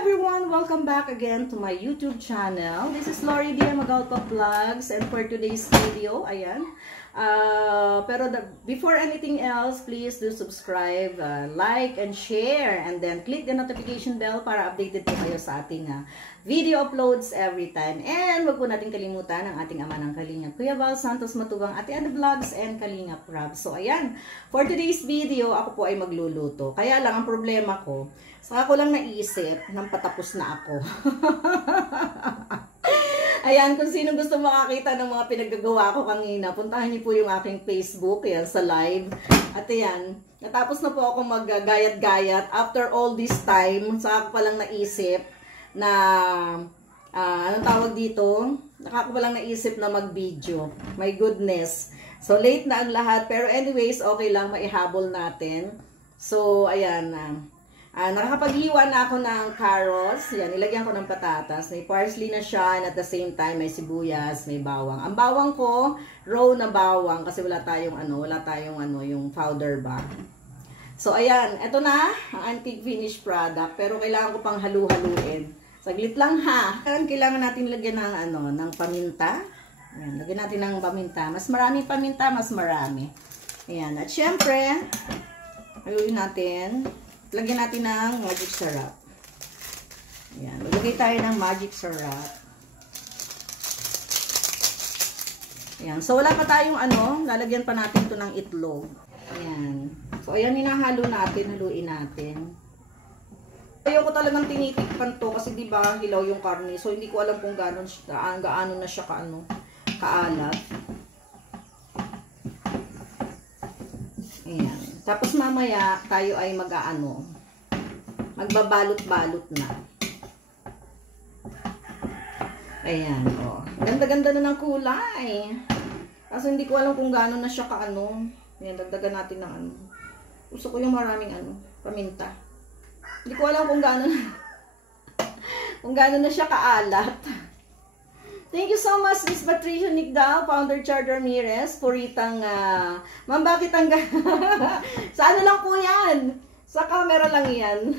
everyone! Welcome back again to my YouTube channel. This is Lori Dia Magalpa Vlogs, and for today's video, ayan. Before anything else, please do subscribe, like, and share, and then click the notification bell para updated po kayo sa ating video uploads every time. And wag po natin kalimutan ang ating ama ng Kalingap, Kuya Val Santos Matubang, Ate Ana Vlogs, and Kalingap Rob. So ayan, for today's video, ako po ay magluluto. Kaya lang ang problema ko, saka ko lang naisip nang patapos na ako. Ayan, kung sino gusto makakita ng mga pinaggagawa ko kanina, puntahan niyo po yung aking Facebook, yan, sa live. At ayan, natapos na po ako maggayat-gayat. After all this time, saka ko palang naisip na, anong tawag dito? Ko palang naisip na mag-video. My goodness. So, late na ang lahat. Pero anyways, okay lang, maihabol natin. So, ayan, nakakapaghiwa na ako ng carrots. Yan, ilagyan ko ng patatas. May parsley na siya, and at the same time, may sibuyas, may bawang. Ang bawang ko, raw na bawang, kasi wala tayong yung powder ba. So, ayan, eto na, ang antique finish product. Pero kailangan ko pang halu-haluin. Saglit lang ha. Kailangan natin lagyan ng paminta. Ayan, lagyan natin ng paminta. Mas maraming paminta, mas marami. Ayan, at syempre, haluin natin. Lagyan natin ng magic syrup. Ayan, lagay tayo ng magic syrup. Ayan, so wala pa tayong lalagyan pa natin to ng itlog. Ayan. So ayan, hinahalo natin, haluin natin. Ayoko talagang tinitikpan to kasi di ba hilaw yung karne. So hindi ko alam kung gaano na siya kaalat. Ayan. Tapos mamaya tayo ay magbabalot-balot na. Ayan, oh. Ganda-ganda na ng kulay. Kasi hindi ko alam kung gaano na siya Ayan, dagdagan natin ng Gusto ko yung maraming paminta. Hindi ko alam kung gaano na siya kaalat. Thank you so much, Miss Patricia Nicdao, Founder Chard Ramirez, puritang, ma'am, bakit ang sa lang po yan? Sa camera lang yan.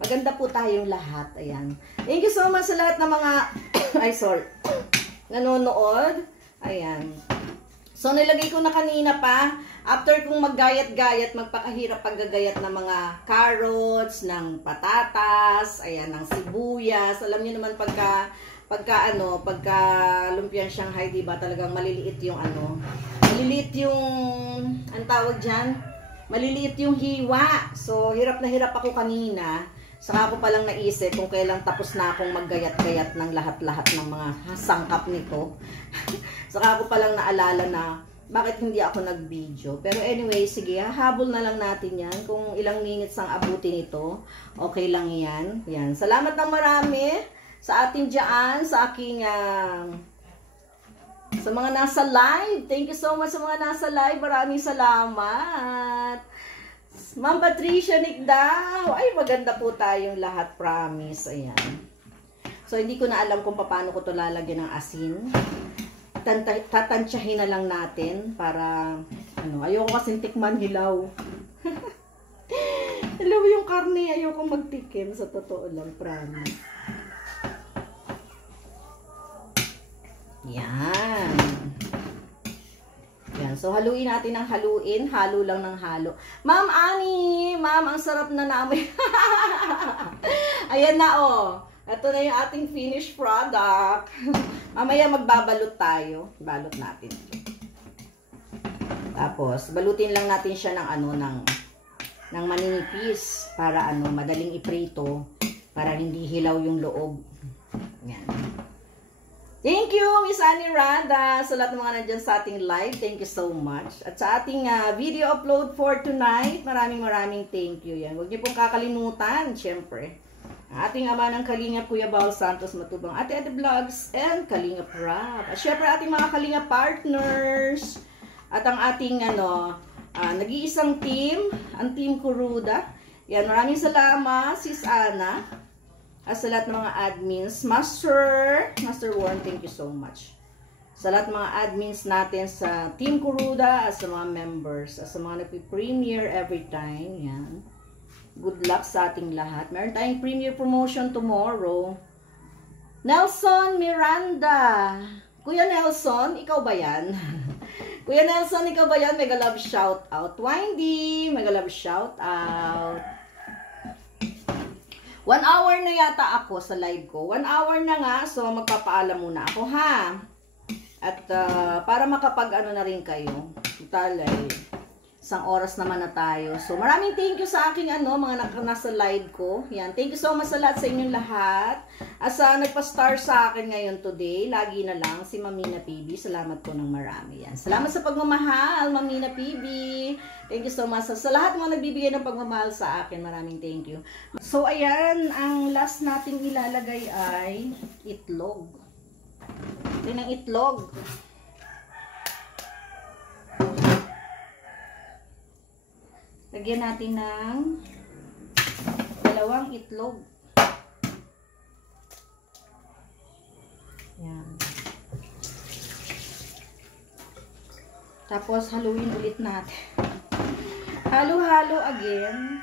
Maganda po tayong lahat. Ayan. Thank you so much sa lahat ng mga, nanonood. Ayan. So, nilagay ko na kanina pa, after kong maggayat-gayat, magpakahirap paggagayat ng mga carrots, ng patatas, ayan, ng sibuyas. Alam niyo naman pagka lumpiang Shanghai, diba, talagang maliliit yung ang tawag dyan, maliliit yung hiwa. So, hirap na hirap ako kanina. Saka ako palang naisip kung kailang tapos na akong maggayat-gayat ng lahat-lahat ng mga sangkap nito. Saka ako palang naalala na bakit hindi ako nag-video. Pero anyway, sige, habol na lang natin yan. Kung ilang minutes ang abutin ito, okay lang yan. Yan. Salamat ng marami sa ating dyan, sa aking, sa mga nasa live. Thank you so much sa mga nasa live. Maraming salamat. Ma'am Patricia Nicdao. Ay, maganda po tayong lahat, promise. Ayan. So, hindi ko na alam kung paano ko ito lalagyan ng asin. Tatansyahin na lang natin para, ayoko kasing tikman hilaw. Hilaw yung karne, ayoko magtikim. Sa totoo lang, promise. Yan. Yan. So, haluin natin ng haluin. Halo lang ng halo. Ma'am Annie! Ma'am, ang sarap na naamoy. Ayan na, oh. Ito na yung ating finished product. Mamaya magbabalot tayo. Balot natin. Tapos, balutin lang natin siya ng maninipis. Para madaling iprito. Para hindi hilaw yung loob. Yan. Thank you, Miss Annie Randa, sa lahat ng mga nandyan sa ating live. Thank you so much. At sa ating video upload for tonight, maraming thank you. Yan. Huwag niyo pong kakalimutan, syempre. Ang ating ama ng Kalingap, Kuya Val Santos Matubang, Ate Ana Vlogs, and Kalingap Rob. At syempre, ating mga Kalingap partners. At ang ating, nag-iisang team, ang Team Kuruda. Yan, maraming salamat, Sis Ana. At sa lahat ng mga admins, Master Warren, thank you so much. Sa lahat ng mga admins natin sa Team Kuruda, at sa mga members, at sa mga nagpi-premiere every time, yan. Good luck sa ating lahat. Meron tayong premiere promotion tomorrow. Nelson Miranda. Kuya Nelson, ikaw ba yan? Kuya Nelson, ikaw ba yan? Mega love shout out. Wendy, mega love shout out. 1 hour na yata ako sa live ko. 1 hour na nga, so magpapaalam muna ako ha. At para makapag-ano na rin kayo. Total isang oras naman na tayo. So maraming thank you sa aking mga nasa live ko. Yan, thank you so much sa lahat, sa inyong lahat. As nagpa-star sa akin ngayon today, lagi na lang si Mamina PB. Salamat po ng marami. Yan. Salamat sa pagmamahal, Mamina PB. Thank you so much sa lahat mga nagbibigay ng pagmamahal sa akin. Maraming thank you. So ayan, ang last nating ilalagay ay itlog. Ito ng itlog. Lagyan natin ng 2 itlog. Yan. Tapos haluin ulit natin. Halo-halo again.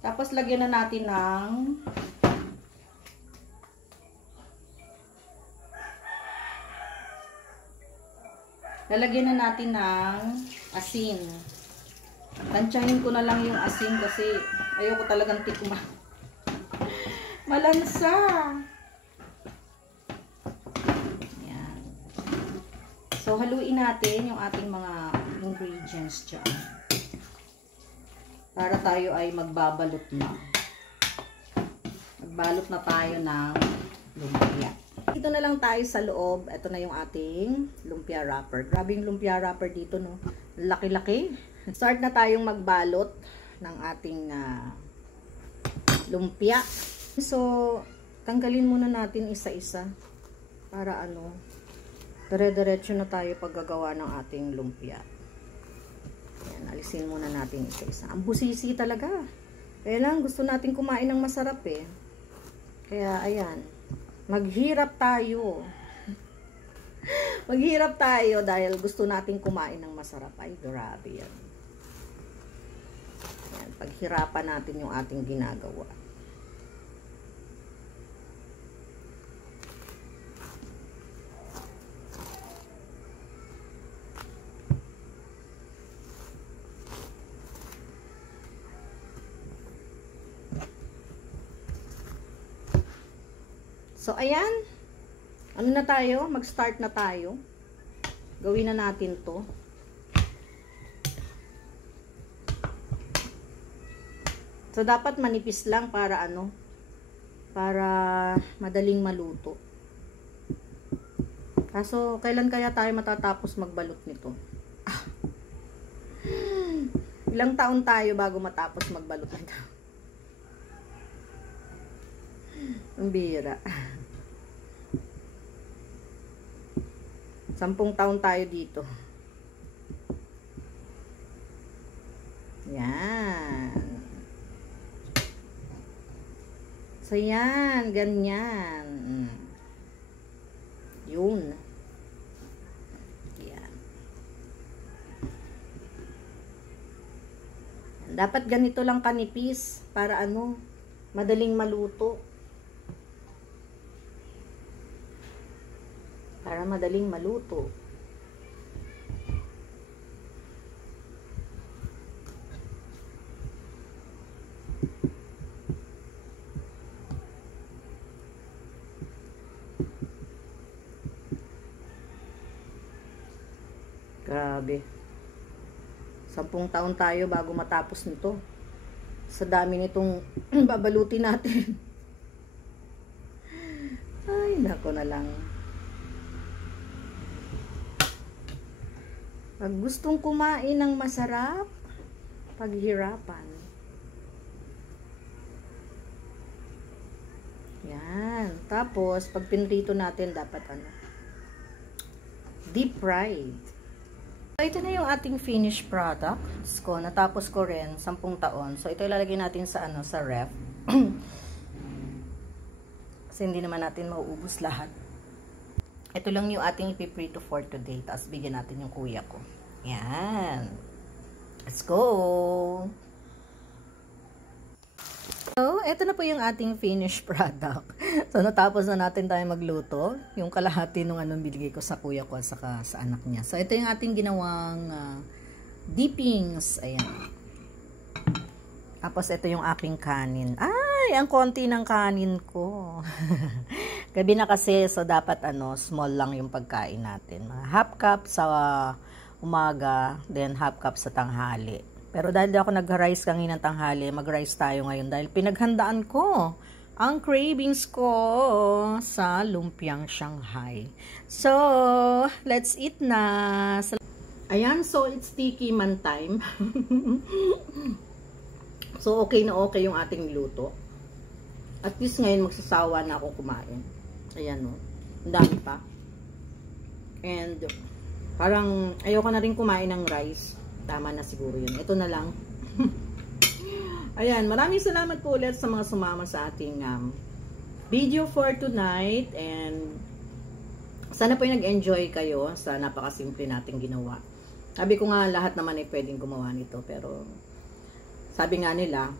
Tapos lagyan na natin ng lalagyan na natin ng asin. Tansyahin ko na lang yung asin kasi ayoko talagang tikman. Malansa. Yan. So, haluin natin yung ating mga ingredients dyan. Para tayo ay magbabalot na. Magbalot na tayo ng lumpia. Dito na lang tayo sa loob. Ito na yung ating lumpia wrapper. Grabe yung lumpia wrapper dito, no? Laki-laki. Start na tayong magbalot ng ating lumpia. So, tanggalin muna natin isa-isa para dire-diretso na tayo paggagawa ng ating lumpia. Ayan, alisin muna natin isa-isa. Ang busisi talaga. Kaya lang, gusto natin kumain ng masarap eh. Kaya, ayan. Maghirap tayo. Maghirap tayo dahil gusto natin kumain ng masarap. Ay, grabe yan. Yan, paghirapan natin yung ating ginagawa. So, ayan. Ano na tayo? Mag-start na tayo. Gawin na natin to. So, dapat manipis lang para para madaling maluto. Kaso, kailan kaya tayo matatapos magbalot nito? Ilang taon tayo bago matapos magbalot nito? Ang bira. 10 taon tayo dito. Yan. So, yan. Ganyan. Yun. Yan. Dapat ganito lang kanipis para madaling maluto. Para madaling maluto. Grabe. 10 taon tayo bago matapos nito. Sa dami nitong babalutin natin. Ay, nako na lang. Pag gustong kumain ng masarap, paghirapan. Yan. Tapos, pag pinrito natin, dapat deep fried. So, ito na yung ating finished product. So, natapos ko rin 10 taon. So, ito ilalagay natin sa sa ref. Kasi hindi naman natin mauubos lahat. Ito lang yung ating ipiprito for today. Tapos bigyan natin yung kuya ko. Yan. Let's go! eto na po yung ating finished product. So, natapos na natin tayo magluto. Yung kalahati nung anong binigay ko sa kuya ko at saka sa anak niya. So, ito yung ating ginawang dippings. Ayan. Tapos, ito yung aking kanin. Ay, ang konti ng kanin ko. Gabi na kasi, so dapat small lang yung pagkain natin. Half cup sa umaga, then half cup sa tanghali. Pero dahil ako nag-rice kanina tanghali, mag-rice tayo ngayon dahil pinaghandaan ko ang cravings ko sa lumpiang Shanghai. So, let's eat na. Ayan, so it's tiki man time. So, okay na okay yung ating luto. At least ngayon magsasawa na ako kumain. Ayan o, ang dami pa. And, parang ayoko na rin kumain ng rice. Tama na siguro yun. Ito na lang. Ayan, maraming salamat po ulit sa mga sumama sa ating video for tonight. And sana po yung nag-enjoy kayo sa napakasimple nating ginawa. Sabi ko nga lahat naman ay pwedeng gumawa nito. Pero sabi nga nila,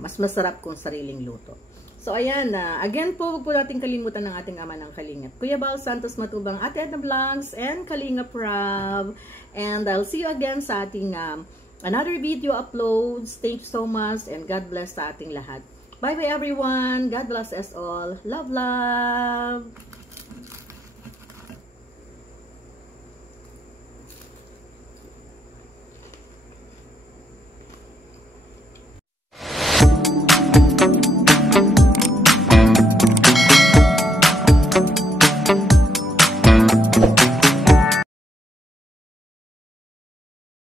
mas masarap kung sariling luto. So ayan, again po, huwag po natin kalimutan ng ating ama ng Kalingap, Kuya Bal Santos Matubang, Ate Edna Vlogs, and Kalingap Rob. And I'll see you again sa ating another video uploads. Thank you so much and God bless sa ating lahat. Bye bye everyone. God bless us all. Love, love.